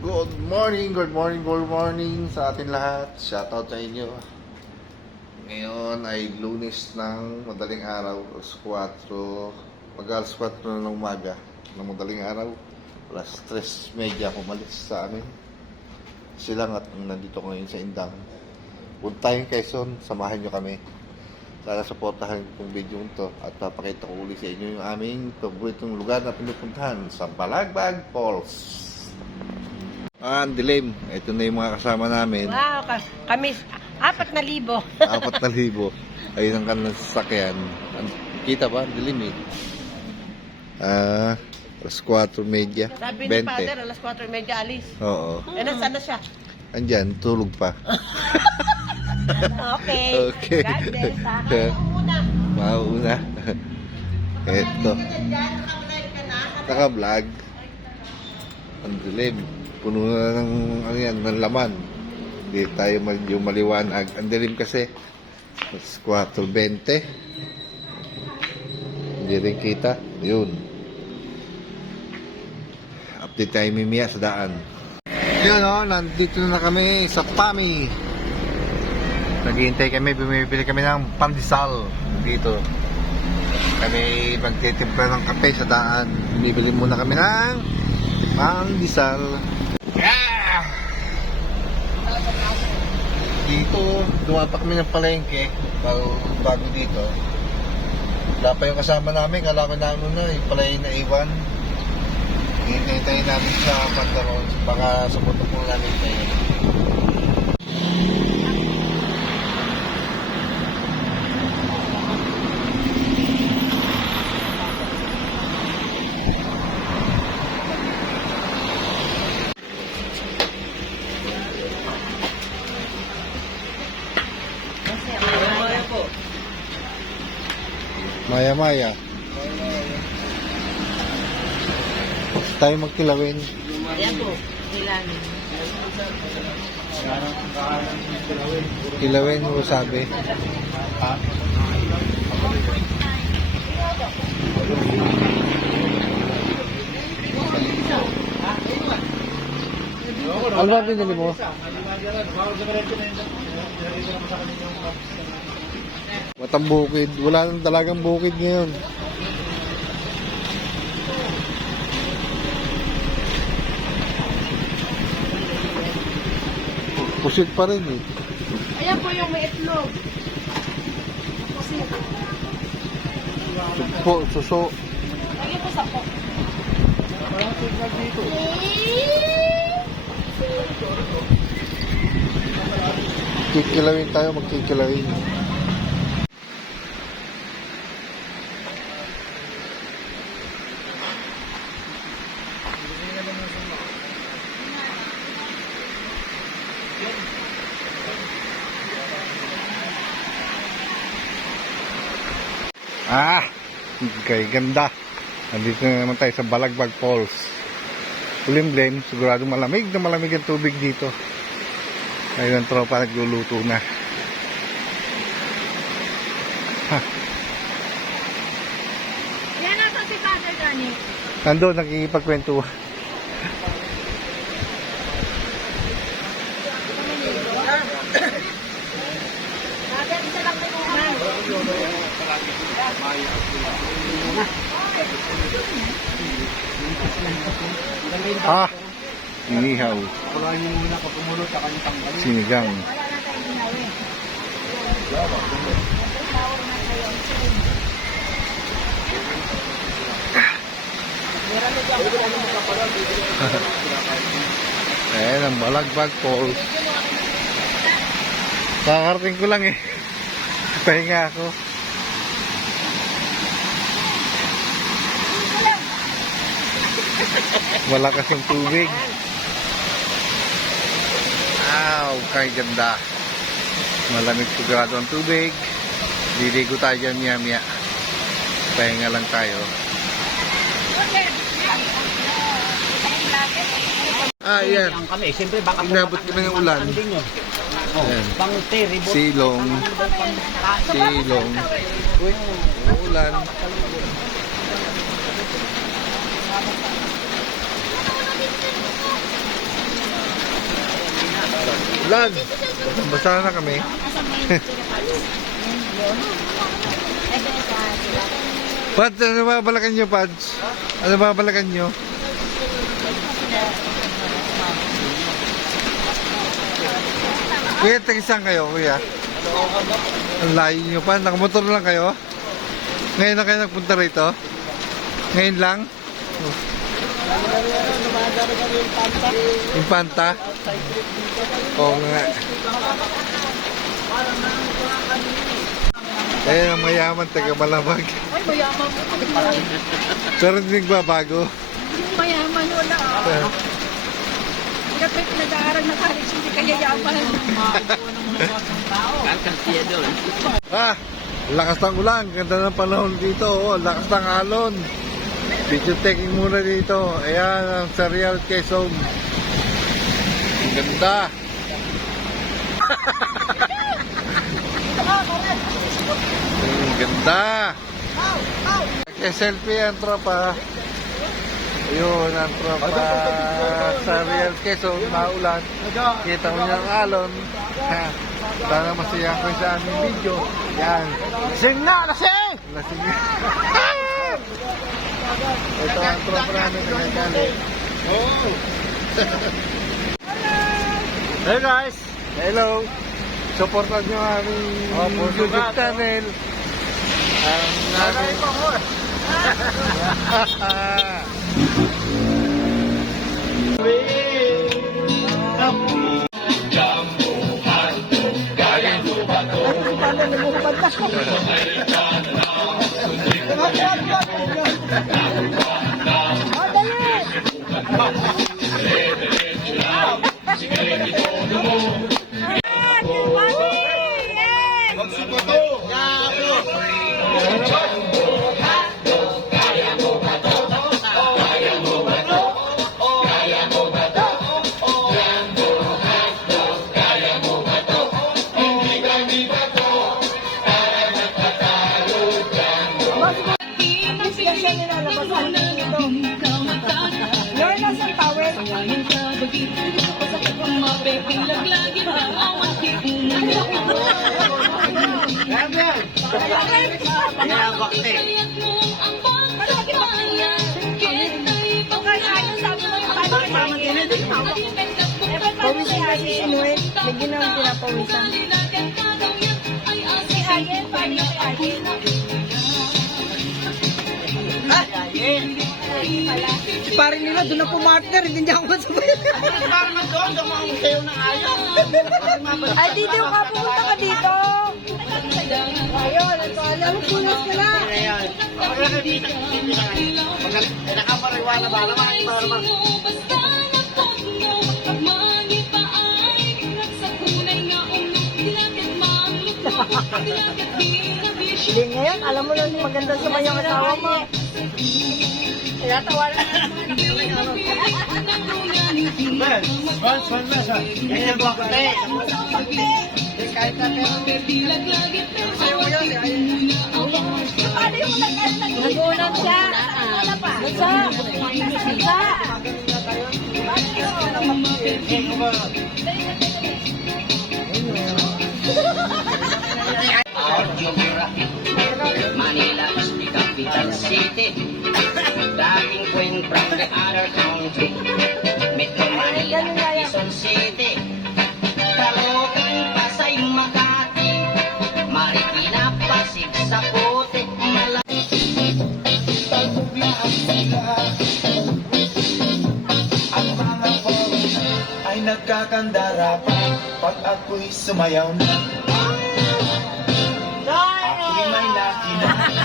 Good morning sa atin lahat. Shoutout sa inyo. Ngayon ay Lunes ng madaling araw, alas 4. Mag-alas 4 na ng umaga ng madaling araw. Alas 3:30 pumalis sa amin. Silang at nandito ngayon sa Indang. Punta yung Quezon, samahan nyo kami. Sana supportahan itong video ito at papakita ko ulit sa inyo yung aming paboritong lugar na pinupuntahan sa Balagbag Falls. Ang dilim. Ito na yung mga kasama namin. Wow, kami 4,000. 4,000. Ayun ang kanilang sasakyan. Kita ba? Ang dilim eh. Alas 4:30. Sabi ni Father, alas 4:30 alis. Oo. Eh, nasaan na siya? Andyan, tulog pa. Okay. Okay. God bless. Muna. Mauna. Ito. Naka-vlog. Ang dilim. Puno na ng, ng laman. Hindi tayo yung maliwanag. Ang dilim kasi. Mas 4:20. Hindi rin kita. Yun. Update tayo mimiya sa daan. Yun o, nandito na kami sa PAMI. Naghihintay kami, bumibili kami ng pandesal dito. Kami magtitimpla ng kape sa daan. Bibili muna kami ng pandesal. Yeah! Dito, dumapak kami ng palengke bago dito. Wala pa yung kasama namin, kala ko na yung pala yung naiwan. Hintay namin sa pantaron, baka sa puto po namin kayo. Maya-maya. Tayo magkilawin. Ayan po, kilawin. Kilawin mo sabi. Ano ba pinili mo? Matang bukid. Wala nang talagang bukid ngayon. Pusit pa rin eh. Ayan po yung may itlog. Sugpo, suso. Ayan po sa po. Kikilawin tayo, magkikilawin. Kay ganda. Nandito na naman tayo sa Balagbag Falls. Kulimlim, sigurado malamig na malamig ang tubig dito. Ayun ang tropa nagluluto na. Yan na to si Father Gani. Nandun, nakikipagkwento. Inihaw. Sinigang. Ayan ang Balagbag Falls. Kakarating ko lang eh. Pahinga ako. Malakas yung tubig. Kay ganda. Malamig sigurado ang tubig. Diligo tayo dyan miya-miya. Pahinga lang tayo. Yan. Kami, siyempre baka Inabot kami ng ulan. Pang terrible. Silong. Ulan. Ulan. Basta na kami. Pads, ano ba balakan nyo, Pads? Ano ba balakan nyo? Kuya, tagisang kayo, kuya? Ang layo nyo pa. Nakamotor lang kayo? Ngayon na kayo nagpunta rito? Ngayon lang? Yung Panta? Oo nga. Ayan ang mayaman, taga Malamag. Ay, mayaman mo. Pero hindi nagbabago. Mayaman wala. Kapit nag-aaral na college, hindi kaya yaman. Kalkalsiya doon. Ah, lakas ng ulan. Ganda ng panahon dito. Oh, lakas ng alon. Video taking muna dito. Ayan ang Serial Quezon. Ang ganda. Ang ganda. Selfie ang tropa. Ayun, ang tropa sa Real Quezon, maulan. Kita mo niya ang alon. Ha, sana masaya ko sa aming video. Yan. Lasing na! Lasing! Lasing. Ito ang tropa namin na nagalit. Oh! Hey guys! Hello! Supportan nyo ang aming YouTube channel. Ang aming... Pawisan kasi si Noel. May ginawang pinapawisan. Si Ayen, paano si Ayen? Si paring nila doon na pumartner, hindi niya ako masabay. Ay, dito ka, pumunta ka dito. Ayun, ito, alam mo, punas ka na. Nakapariwala ba? Alam mo, Hindi ngayon, alam mo lang maganda sa mayang asawa mo. Kaya tawanan na kahit na nagunan siya. Wala pa. Manila is the capital city. Dating queen from the other country. Metro Manila, Quezon City. Caloocan, Pasay, Makati. Marikina, Pasig, Sapote, Ang mga foreigner ay nagkakandara pa pag ako'y sumayaw na. Ako'y may nakinahanglan.